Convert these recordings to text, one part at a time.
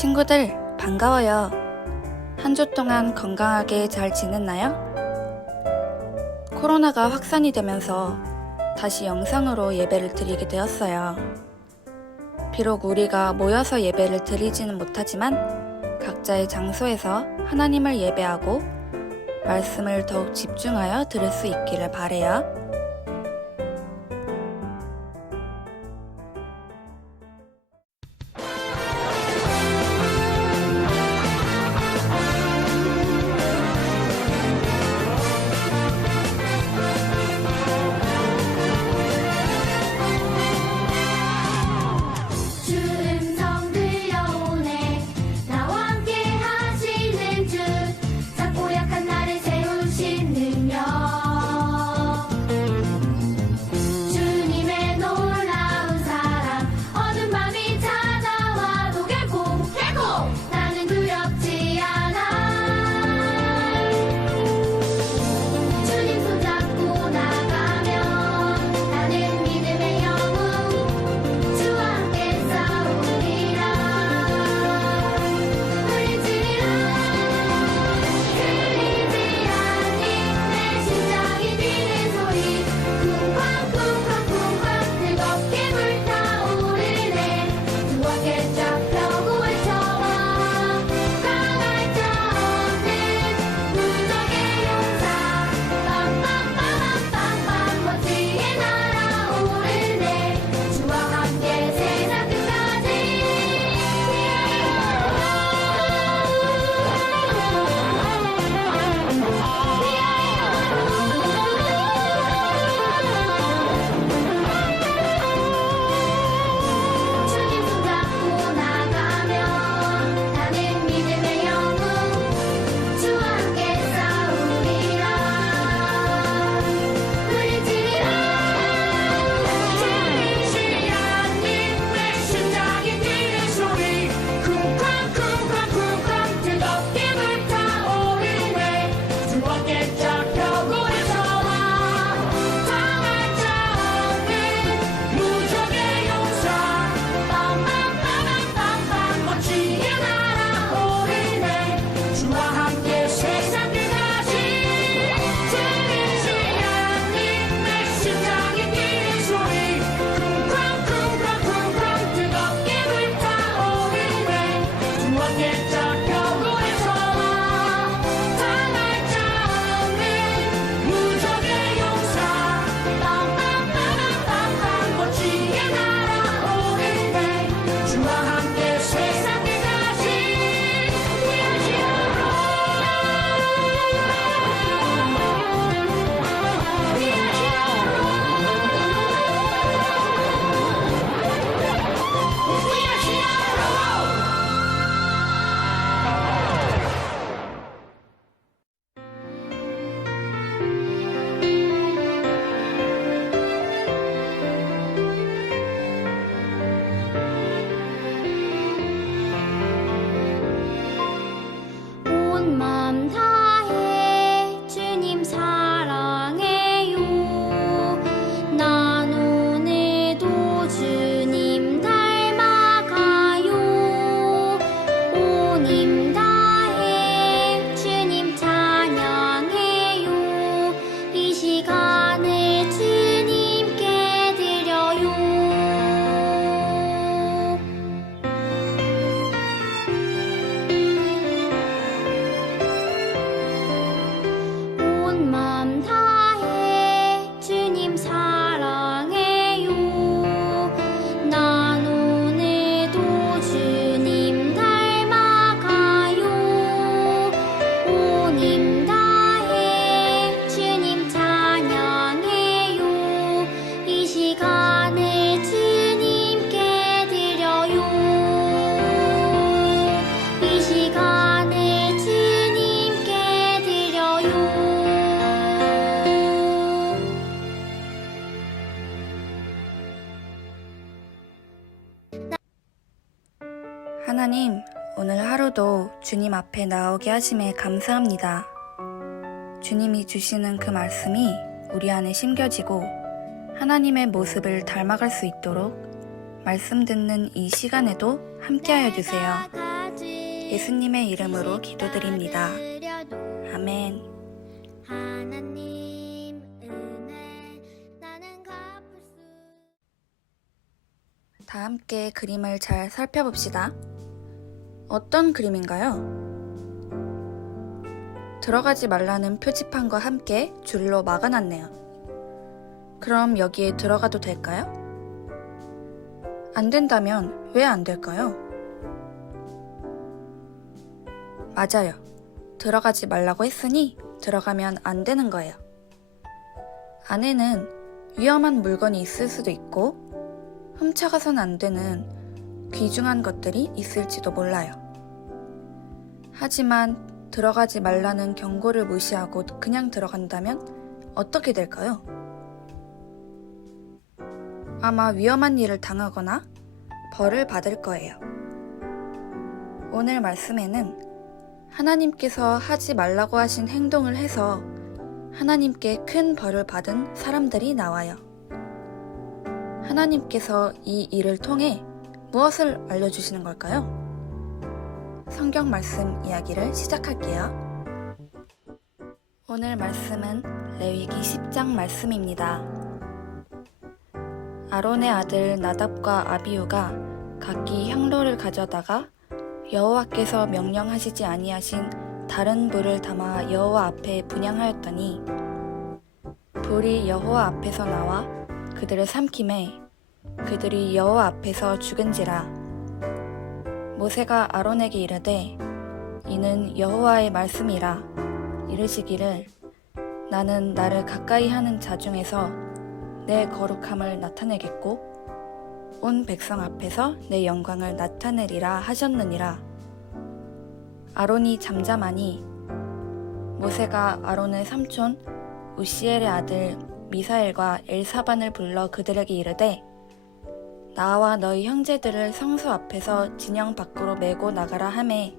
친구들, 반가워요. 한 주 동안 건강하게 잘 지냈나요? 코로나가 확산이 되면서 다시 영상으로 예배를 드리게 되었어요. 비록 우리가 모여서 예배를 드리지는 못하지만 각자의 장소에서 하나님을 예배하고 말씀을 더욱 집중하여 들을 수 있기를 바라요. 맘 다해 주님 사랑해요. 난 오늘도 주님 닮아가요. 온 힘 다해 주님 찬양해요. 이 시간을 주님께 드려요. 맘 다해 주님 사랑해요. 난 오늘도 주님 닮아가요. 온 힘 다해 주님 찬양해요. 이 시간을 주님께 드려요. 이 시간을 주님께 드려요. 하나님, 오늘 하루도 주님 앞에 나오게 하심에 감사합니다. 주님이 주시는 그 말씀이 우리 안에 심겨지고 하나님의 모습을 닮아갈 수 있도록 말씀 듣는 이 시간에도 함께하여 주세요. 예수님의 이름으로 기도드립니다. 아멘. 하나님 은혜 나는 갚을 수 다 함께 그림을 잘 살펴봅시다. 어떤 그림인가요? 들어가지 말라는 표지판과 함께 줄로 막아놨네요. 그럼 여기에 들어가도 될까요? 안 된다면 왜 안 될까요? 맞아요. 들어가지 말라고 했으니 들어가면 안 되는 거예요. 안에는 위험한 물건이 있을 수도 있고 훔쳐가선 안 되는 귀중한 것들이 있을지도 몰라요. 하지만 들어가지 말라는 경고를 무시하고 그냥 들어간다면 어떻게 될까요? 아마 위험한 일을 당하거나 벌을 받을 거예요. 오늘 말씀에는 하나님께서 하지 말라고 하신 행동을 해서 하나님께 큰 벌을 받은 사람들이 나와요. 하나님께서 이 일을 통해 무엇을 알려주시는 걸까요? 성경 말씀 이야기를 시작할게요. 오늘 말씀은 레위기 10장 말씀입니다. 아론의 아들 나답과 아비후가 각기 향로를 가져다가 여호와께서 명령하시지 아니하신 다른 불을 담아 여호와 앞에 분향하였더니 불이 여호와 앞에서 나와 그들을 삼키매 그들이 여호와 앞에서 죽은지라. 모세가 아론에게 이르되 이는 여호와의 말씀이라. 이르시기를 나는 나를 가까이 하는 자 중에서 내 거룩함을 나타내겠고 온 백성 앞에서 내 영광을 나타내리라 하셨느니라. 아론이 잠잠하니 모세가 아론의 삼촌 우시엘의 아들 미사엘과 엘사반을 불러 그들에게 이르되 나와 너희 형제들을 성소 앞에서 진영 밖으로 메고 나가라 하매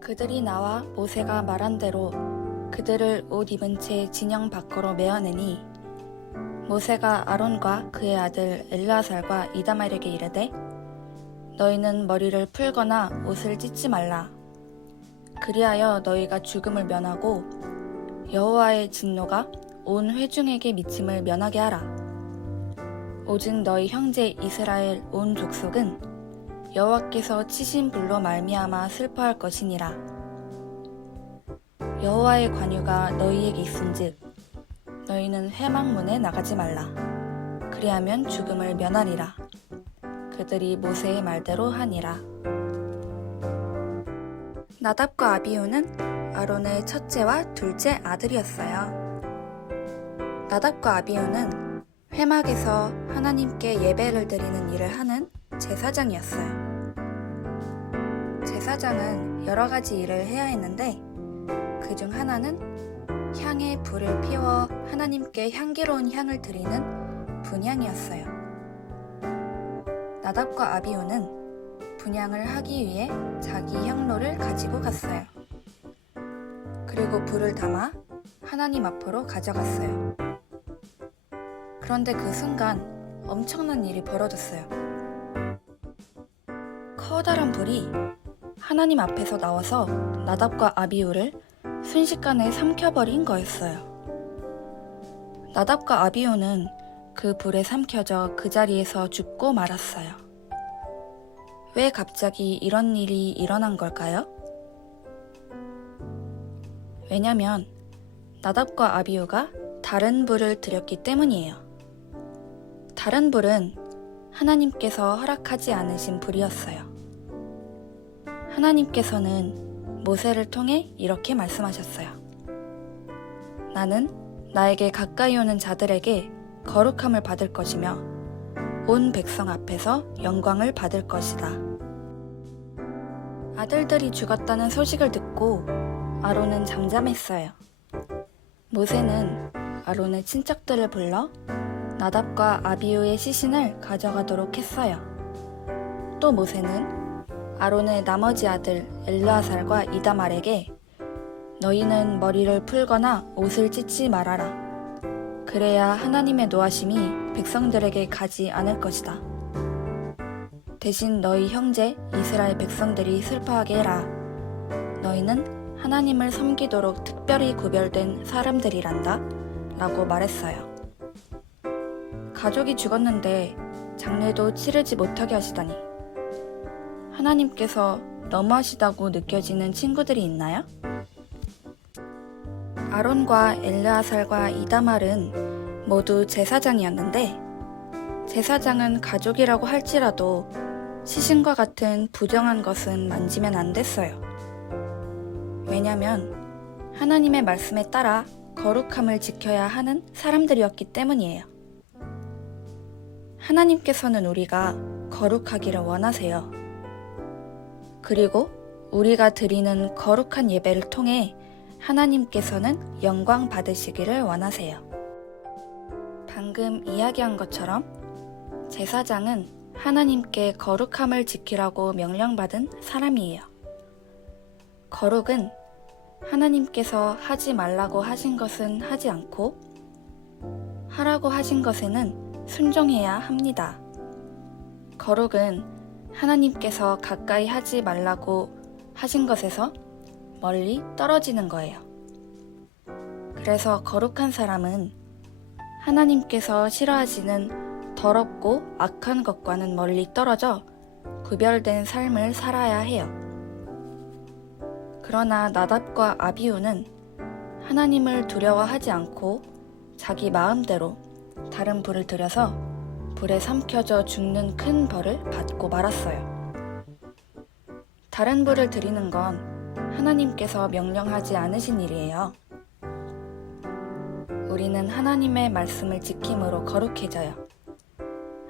그들이 나와 모세가 말한 대로 그들을 옷 입은 채 진영 밖으로 메어내니 모세가 아론과 그의 아들 엘르아살과 이다말에게 이르되 너희는 머리를 풀거나 옷을 찢지 말라. 그리하여 너희가 죽음을 면하고 여호와의 진노가 온 회중에게 미침을 면하게 하라. 오직 너희 형제 이스라엘 온 족속은 여호와께서 치신 불로 말미암아 슬퍼할 것이니라. 여호와의 관유가 너희에게 있은즉 너희는 회막문에 나가지 말라. 그리하면 죽음을 면하리라. 그들이 모세의 말대로 하니라. 나답과 아비후는 아론의 첫째와 둘째 아들이었어요. 나답과 아비후는 회막에서 하나님께 예배를 드리는 일을 하는 제사장이었어요. 제사장은 여러 가지 일을 해야 했는데 그 중 하나는 향에 불을 피워 하나님께 향기로운 향을 드리는 분향이었어요. 나답과 아비후는 분향을 하기 위해 자기 향로를 가지고 갔어요. 그리고 불을 담아 하나님 앞으로 가져갔어요. 그런데 그 순간 엄청난 일이 벌어졌어요. 커다란 불이 하나님 앞에서 나와서 나답과 아비후를 순식간에 삼켜버린 거였어요. 나답과 아비후는 그 불에 삼켜져 그 자리에서 죽고 말았어요. 왜 갑자기 이런 일이 일어난 걸까요? 왜냐면 나답과 아비후가 다른 불을 드렸기 때문이에요. 다른 불은 하나님께서 허락하지 않으신 불이었어요. 하나님께서는 모세를 통해 이렇게 말씀하셨어요. 나는 나에게 가까이 오는 자들에게 거룩함을 받을 것이며 온 백성 앞에서 영광을 받을 것이다. 아들들이 죽었다는 소식을 듣고 아론은 잠잠했어요. 모세는 아론의 친척들을 불러 나답과 아비후의 시신을 가져가도록 했어요. 또 모세는 아론의 나머지 아들 엘르아살과 이다말에게 너희는 머리를 풀거나 옷을 찢지 말아라. 그래야 하나님의 노하심이 백성들에게 가지 않을 것이다. 대신 너희 형제 이스라엘 백성들이 슬퍼하게 해라. 너희는 하나님을 섬기도록 특별히 구별된 사람들이란다 라고 말했어요. 가족이 죽었는데 장례도 치르지 못하게 하시다니. 하나님께서 너무하시다고 느껴지는 친구들이 있나요? 아론과 엘르아살과 이다말은 모두 제사장이었는데 제사장은 가족이라고 할지라도 시신과 같은 부정한 것은 만지면 안 됐어요. 왜냐면 하나님의 말씀에 따라 거룩함을 지켜야 하는 사람들이었기 때문이에요. 하나님께서는 우리가 거룩하기를 원하세요. 그리고 우리가 드리는 거룩한 예배를 통해 하나님께서는 영광 받으시기를 원하세요. 방금 이야기한 것처럼 제사장은 하나님께 거룩함을 지키라고 명령받은 사람이에요. 거룩은 하나님께서 하지 말라고 하신 것은 하지 않고 하라고 하신 것에는 순종해야 합니다. 거룩은 하나님께서 가까이 하지 말라고 하신 것에서 멀리 떨어지는 거예요. 그래서 거룩한 사람은 하나님께서 싫어하시는 더럽고 악한 것과는 멀리 떨어져 구별된 삶을 살아야 해요. 그러나 나답과 아비후는 하나님을 두려워하지 않고 자기 마음대로 다른 불을 들여서 불에 삼켜져 죽는 큰 벌을 받고 말았어요. 다른 불을 드리는 건 하나님께서 명령하지 않으신 일이에요. 우리는 하나님의 말씀을 지킴으로 거룩해져요.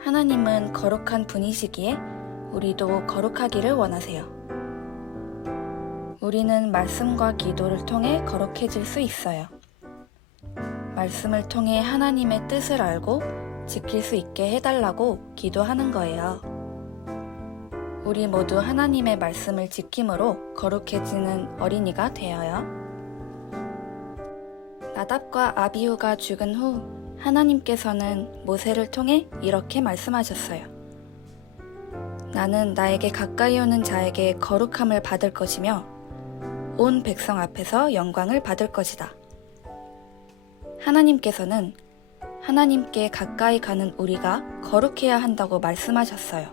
하나님은 거룩한 분이시기에 우리도 거룩하기를 원하세요. 우리는 말씀과 기도를 통해 거룩해질 수 있어요. 말씀을 통해 하나님의 뜻을 알고 지킬 수 있게 해달라고 기도하는 거예요. 우리 모두 하나님의 말씀을 지킴으로 거룩해지는 어린이가 되어요. 나답과 아비후가 죽은 후 하나님께서는 모세를 통해 이렇게 말씀하셨어요. 나는 나에게 가까이 오는 자에게 거룩함을 받을 것이며 온 백성 앞에서 영광을 받을 것이다. 하나님께서는 하나님께 가까이 가는 우리가 거룩해야 한다고 말씀하셨어요.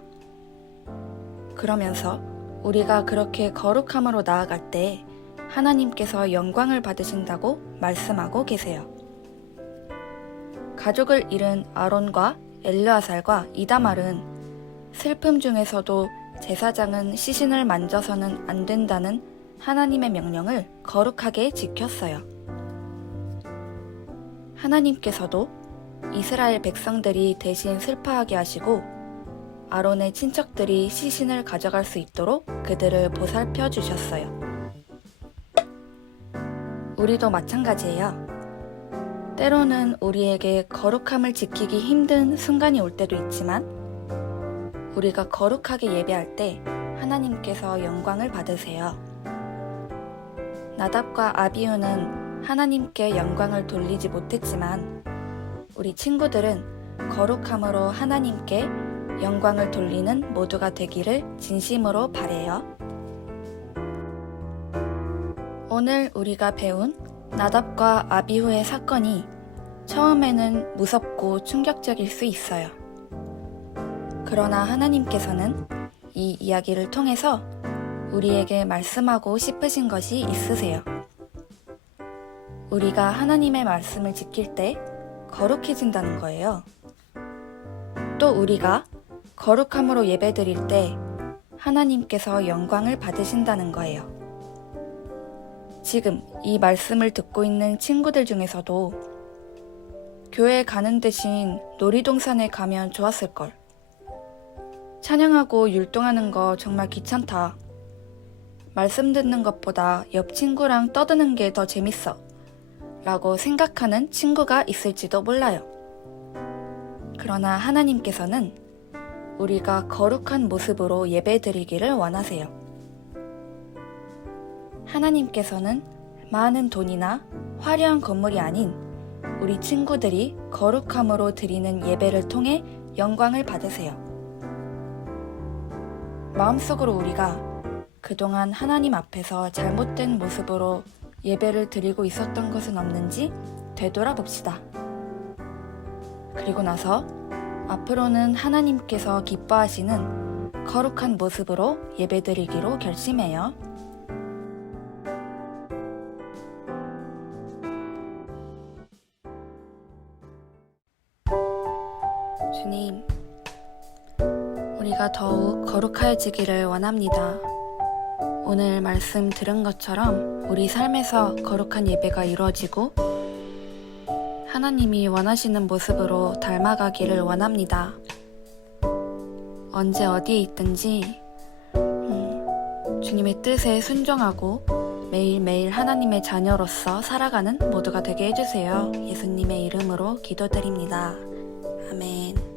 그러면서 우리가 그렇게 거룩함으로 나아갈 때 하나님께서 영광을 받으신다고 말씀하고 계세요. 가족을 잃은 아론과 엘르아살과 이다말은 슬픔 중에서도 제사장은 시신을 만져서는 안 된다는 하나님의 명령을 거룩하게 지켰어요. 하나님께서도 이스라엘 백성들이 대신 슬퍼하게 하시고 아론의 친척들이 시신을 가져갈 수 있도록 그들을 보살펴 주셨어요. 우리도 마찬가지예요. 때로는 우리에게 거룩함을 지키기 힘든 순간이 올 때도 있지만 우리가 거룩하게 예배할 때 하나님께서 영광을 받으세요. 나답과 아비후는 하나님께 영광을 돌리지 못했지만 우리 친구들은 거룩함으로 하나님께 영광을 돌리는 모두가 되기를 진심으로 바래요. 오늘 우리가 배운 나답과 아비후의 사건이 처음에는 무섭고 충격적일 수 있어요. 그러나 하나님께서는 이 이야기를 통해서 우리에게 말씀하고 싶으신 것이 있으세요. 우리가 하나님의 말씀을 지킬 때 거룩해진다는 거예요. 또 우리가 거룩함으로 예배드릴 때 하나님께서 영광을 받으신다는 거예요. 지금 이 말씀을 듣고 있는 친구들 중에서도 교회 가는 대신 놀이동산에 가면 좋았을걸. 찬양하고 율동하는 거 정말 귀찮다. 말씀 듣는 것보다 옆 친구랑 떠드는 게 더 재밌어. 라고 생각하는 친구가 있을지도 몰라요. 그러나 하나님께서는 우리가 거룩한 모습으로 예배드리기를 원하세요. 하나님께서는 많은 돈이나 화려한 건물이 아닌 우리 친구들이 거룩함으로 드리는 예배를 통해 영광을 받으세요. 마음속으로 우리가 그동안 하나님 앞에서 잘못된 모습으로 예배를 드리고 있었던 것은 없는지 되돌아봅시다. 그리고 나서 앞으로는 하나님께서 기뻐하시는 거룩한 모습으로 예배드리기로 결심해요. 주님, 우리가 더욱 거룩해지기를 원합니다. 오늘 말씀 들은 것처럼 우리 삶에서 거룩한 예배가 이루어지고 하나님이 원하시는 모습으로 닮아가기를 원합니다. 언제 어디에 있든지 주님의 뜻에 순종하고 매일매일 하나님의 자녀로서 살아가는 모두가 되게 해주세요. 예수님의 이름으로 기도드립니다. 아멘.